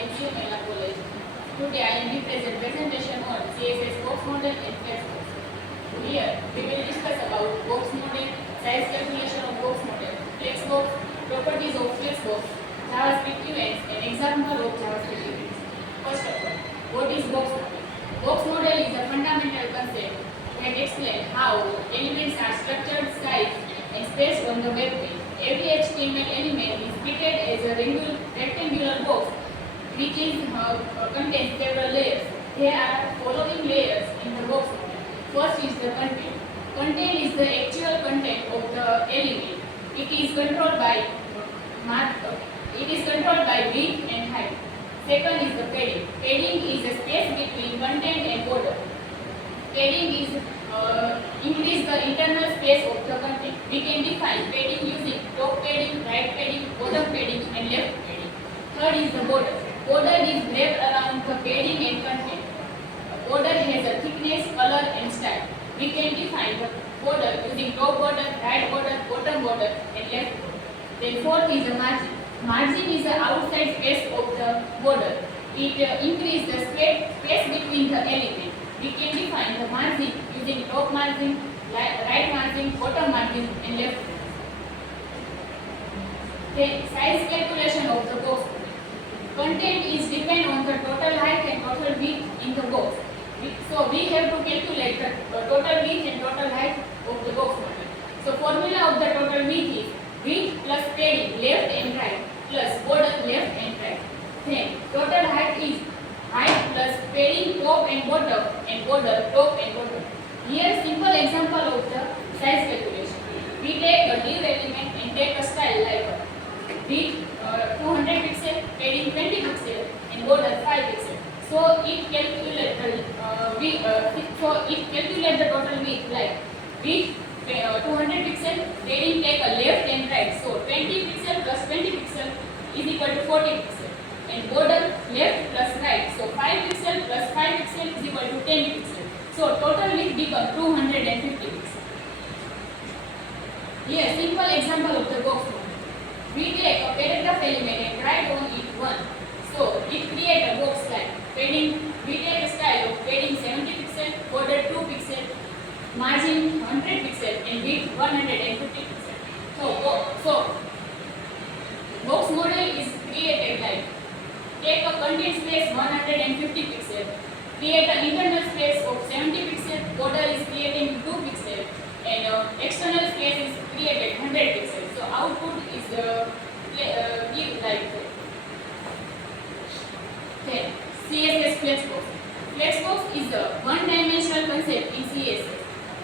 MCML college. Today I am represent presentation on CSS box model and FlexBox. Here we will discuss about box model, size calculation of box model, FlexBox, properties of FlexBox, JavaScript events, and example of JavaScript events. First of all, what is box model? Box model is a fundamental concept that explains how elements are structured, sized, and spaced on the web page. Every HTML element is treated as a rectangular box which contains several layers. There are following layers in the box model. First is the content. Content is the actual content of the element. It is controlled by width and height. Second is the padding. Padding is a space between content and border. Padding is increase the internal space of the content. We can define padding using top padding, right padding, bottom padding, and left padding. Third is the border. Border is wrapped around the padding and content. Border has a thickness, color, and style. We can define the border using top border, right border, bottom border, and left border. Then fourth is the margin. Margin is the outside space of the border. It increases the space between the elements. We can define the margin using top margin, right margin, bottom margin, and left margin. Then size calculation of the box. Content is depend on the total height and total width in the box. So we have to calculate the total width and total height of the box model. So formula of the total width is width plus padding left and right plus border left and right. Then total height is height plus padding top and border top and bottom. Here simple example of the size calculation. We take a div element and take a style like width 200 pixel, padding 20 pixel, and border 5 pixel. So it calculates the total width like width 200 pixel, padding take a left and right. So 20 pixel plus 20 pixel is equal to 40 pixel, and border left plus right. So 5 pixel plus 5 pixel is equal to 10 pixel. So total width becomes 250 pixel. Here simple example of the box model. We take a paragraph element and write on it 1. So it creates a box like padding. We take a style of padding 70 pixel, border 2 pixel, margin 100 pixel, and width 150 pixel. So box model is created like take a content space 150 pixel, create an internal space of 70 pixel, border is creating 2 pixel, and external space is created 100 pixel. So output is give like okay. CSS FlexBox. FlexBox is a one-dimensional concept in CSS.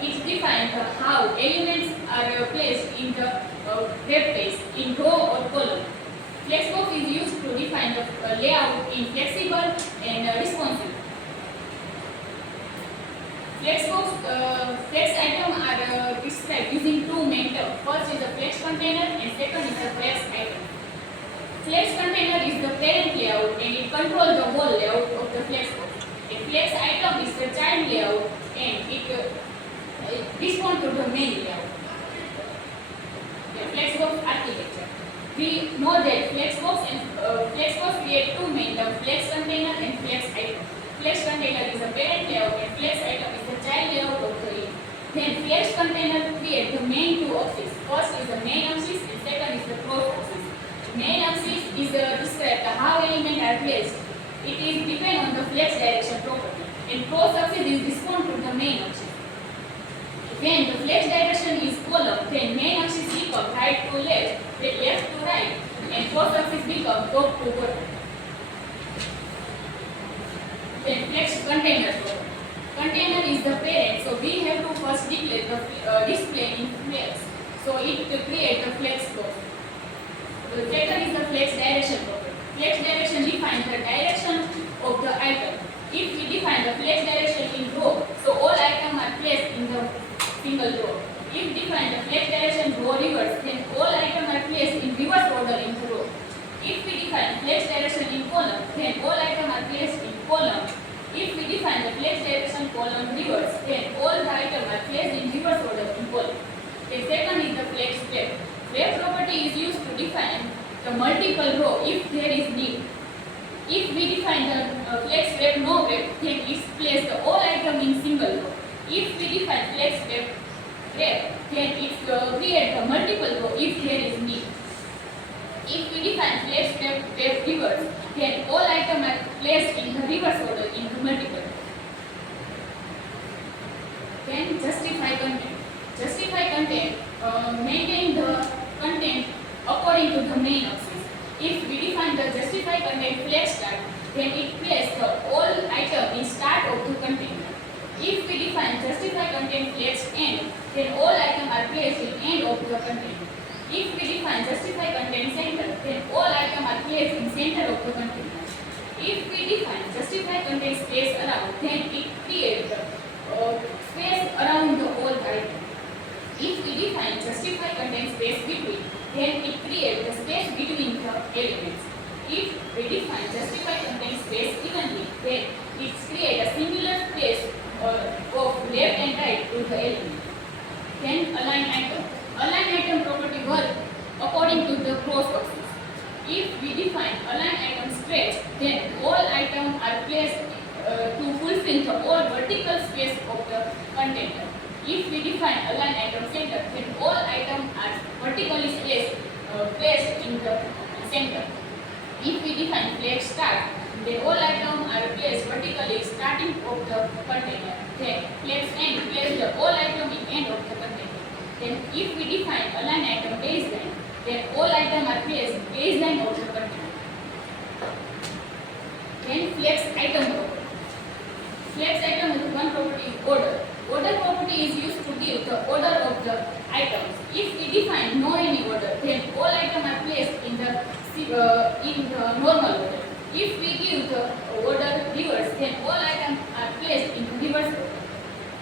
It defines how elements are placed in the web page in row or column. FlexBox is used to define the layout in flexible and responsive. Flex items are described using two main terms. First is the flex container and second is the flex item. Flex container is the parent layout and it controls the whole layout of the FlexBox. A flex item is the child layout and it responds to the main layout. The FlexBox architecture. We know that FlexBox create two main terms, flex container and flex item. Flex container is the parent layout and flex item is the child layout of the image. Then flex container create the main two axes. First is the main axis and second is the cross axis. Main axis is describe how elements are placed. It is depend on the flex direction property. And cross axis is respond to the main axis. When the flex direction is column, then main axis becomes right to left, then left to right, and cross axis becomes top to bottom. Then flex container property. Container is the parent, so we have to first declare the display in flex. So it create the flex box. The second is the flex direction property. Flex direction defines the direction of the item. If we define the flex direction in row, so all items are placed in the single row. If define the flex direction row reverse, then all items are placed in reverse order in the row. If we define flex direction in column, then all items are placed in column. If we define the flex direction column reverse, then all the items are placed in reverse order in column. The second is the flex web. Web property is used to define the multiple row if there is need. If we define the flex wrap no wrap, then it place the all item in single row. If we define flex wrap, then it create the multiple row if there is need. If we define flex wrap reverse, then all items are placed in the reverse order in the multiple row. Then justify content. Justify content, maintain the content according to the main axis. If we define the justify content flex start, then it places the all item in start of the container. If we define justify content flex end, then all items are placed in end of the container. If we define justify content center, then all items are placed in center of the container. If we define justify content space around, then it creates the space around the whole item. If we define justify content space between, then it creates the space between the elements. If we define justify content space evenly, then it creates a singular space of left and right to the element. Then align item. Align item property work according to the cross axis. If we define align item stretch, then all items are placed to fulfill the all vertical space of the container. If we define align item center, then all items are vertically placed in the center. If we define flex start, then all items are placed vertically starting of the container. Then flex end, place the all items in end of the container. Then if we define align item baseline, then all items are placed baseline of the container. Then flex item property. Flex item with one property is order. Order property is used to give the order of the items. If we define no any order, then all items are placed in the normal order. If we give the order reverse, then all items are placed in the reverse order.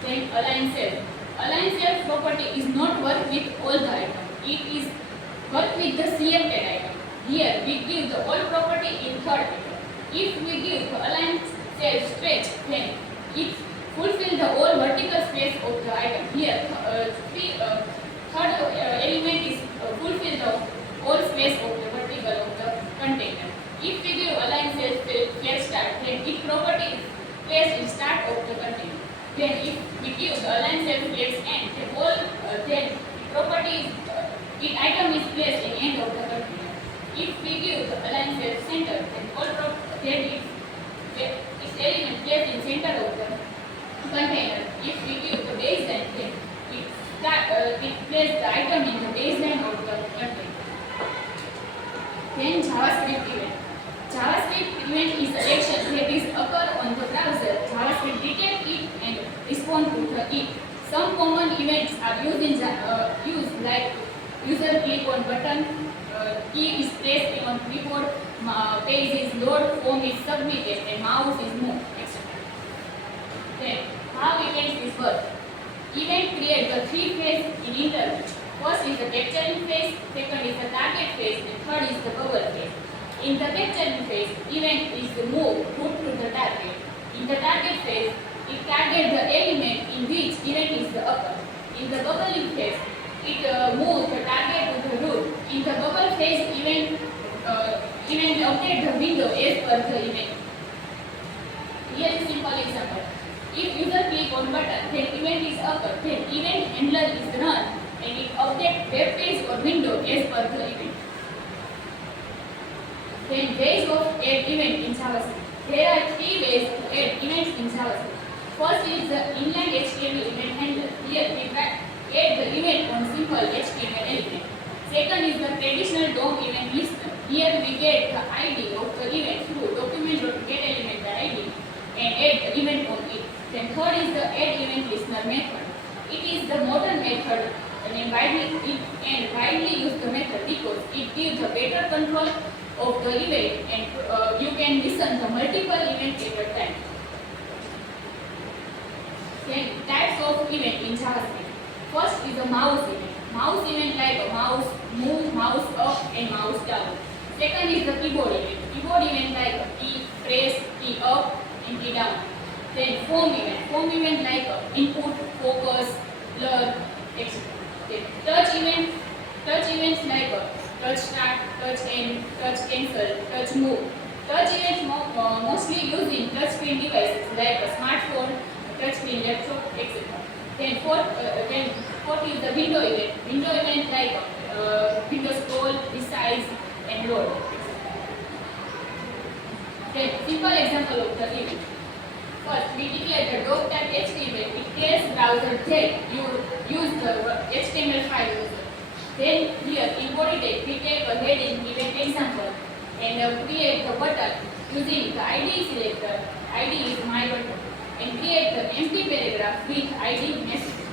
Then align self. Align self property is not work with all the items. It is work with the selected item. Here we give the all property in third item. If we give the align self stretch, then it fulfill the all vertical space of the item. Here, third element is fulfill the all space of the vertical of the container. If we give align self flex start, then its property is placed in start of the container. Then if we give the align self flex end, then property is item is placed in end of the container. If we give the align self center, then its element placed in center of the container. If we give the baseline, then it places the item in the baseline of the container. Then JavaScript event. JavaScript event is the action that is occur on the browser. JavaScript detect it and respond to it. Some common events are used like user click on button, key is placed on keyboard, page is load, form is submitted, and mouse is moved, etc. Then how events is work? Event create the three phases in internet. First is the capturing phase, second is the target phase, and third is the bubble phase. In the capturing phase, event is the move to the target. In the target phase, it targets the element in which event is the occur. In the bubbling phase, it moves the target to the root. In the bubble phase, event update the window as per the event. Here is simple example. If user click on button, then event is occur. Then event handler is run and it updates web page or window as per the event. Then ways of add event in JavaScript. There are three ways to add events in JavaScript. First is the inline HTML event handler. Here we add the event on simple HTML element. Second is the traditional DOM event listener. Here we get the ID of the event through document.getElementID and add the event on it. Then third is the add event listener method. It is the modern method and widely used the method because it gives a better control of the event and you can listen to multiple events at a time. Then types of event in JavaScript. First is a mouse event. Mouse event like a mouse move, mouse up and mouse down. Second is the keyboard event. Keyboard event like a key press, key up and key down. Then form event. Form event like input, focus, blur, etc. Then touch event. Touch events like touch start, touch end, touch cancel, touch move. Touch events mostly used in touchscreen devices like a smartphone, touchscreen laptop, etc. Then fourth is the window event. Window event like window scroll, resize, and load. Then simple example of the event. First, we declare the doc.html. It tells browser that you use the HTML file user. Then here in body tag we take a heading event example and create the button using the ID selector. ID is my button and create the empty paragraph with ID message.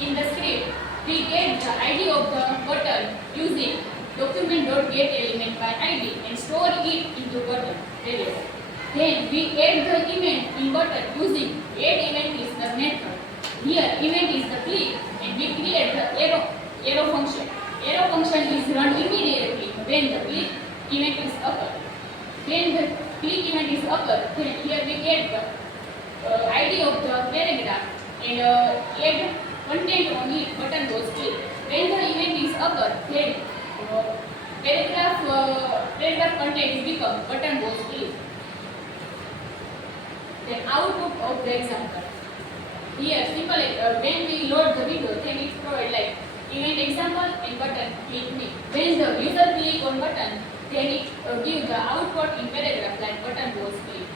In the script, we get the ID of the button using document.getElement by ID and store it into button variable. Then we add the event in button using addEventListener method. Here event is the click and we create the arrow function. Arrow function is run immediately when the click event is occurred. When the click event is occurred, then here we get the ID of the paragraph and add content on it, button was clicked. When the event is occurred, then paragraph content is become button was clicked. Then output of the example. Here simple when we load the video, then it provide like event example and button click me. When the user click on button, then it give the output in paragraph like button was clicked.